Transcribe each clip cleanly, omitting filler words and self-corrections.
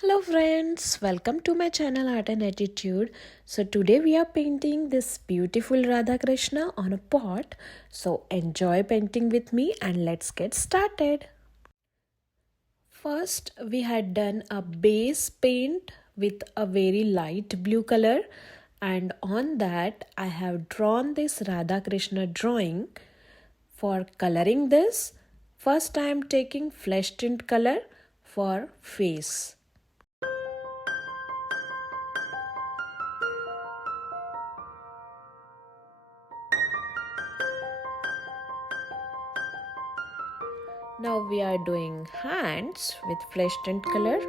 Hello friends, welcome to my channel Art and Attitude. So today we are painting this beautiful Radha Krishna on a pot. So enjoy painting with me and let's get started. First we had done a base paint with a very light blue color, and on that I have drawn this Radha Krishna drawing. For coloring this, first I am taking flesh tint color for face. Now we are doing hands with flesh tint color.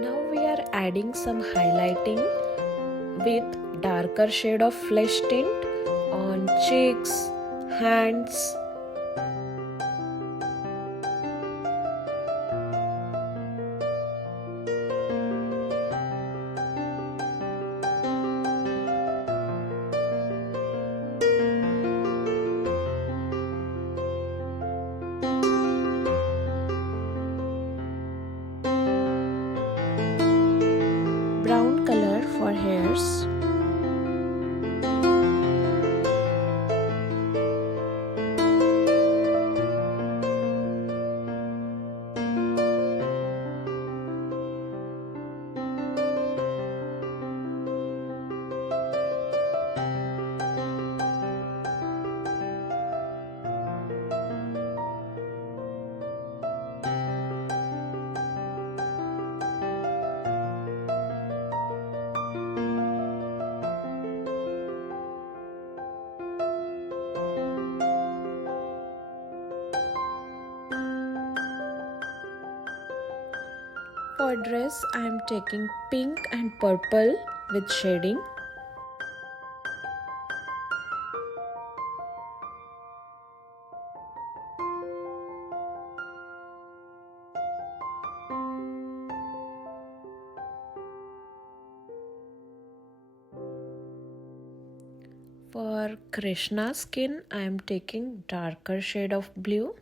Now we are adding some highlighting with darker shade of flesh tint on cheeks, hands. Brown color for hairs. For dress, I am taking pink and purple with shading. For Krishna's skin, I am taking darker shade of blue.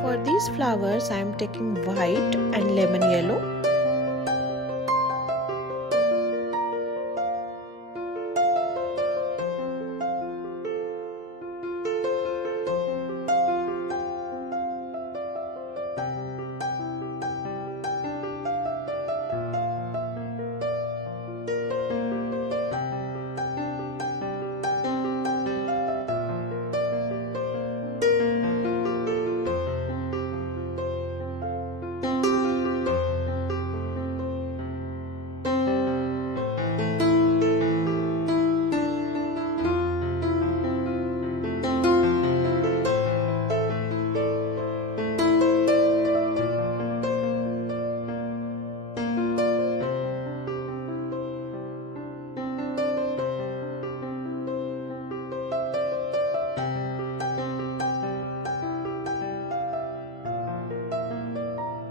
For these flowers, I am taking white and lemon yellow.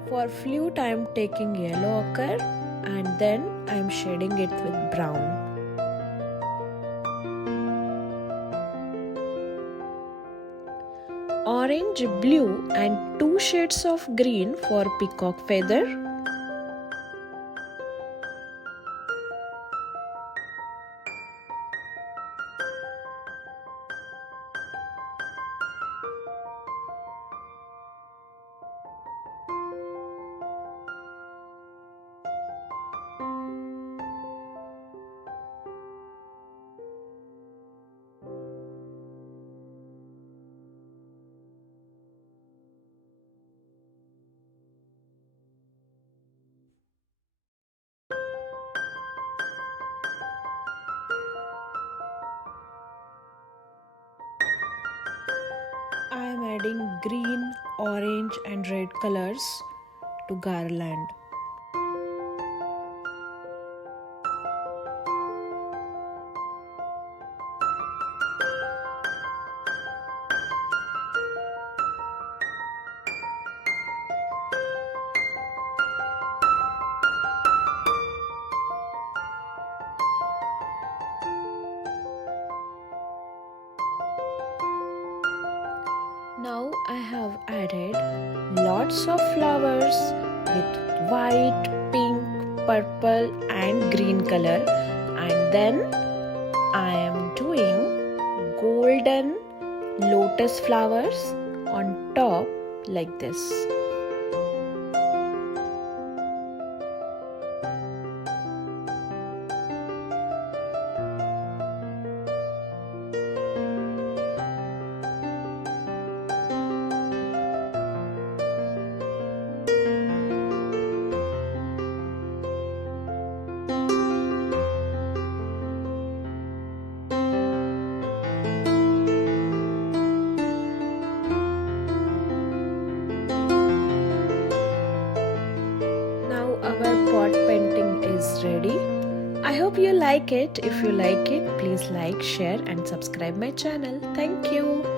For flute, I am taking yellow ochre and then I am shading it with brown. orange, blue and 2 shades of green for peacock feather. I am adding green, orange and red colors to garland. Now I have added lots of flowers with white, pink, purple and green color, and then I am doing golden lotus flowers on top like this. Our pot painting is ready. I hope you like it. If you like it, please like, share and subscribe my channel. Thank you.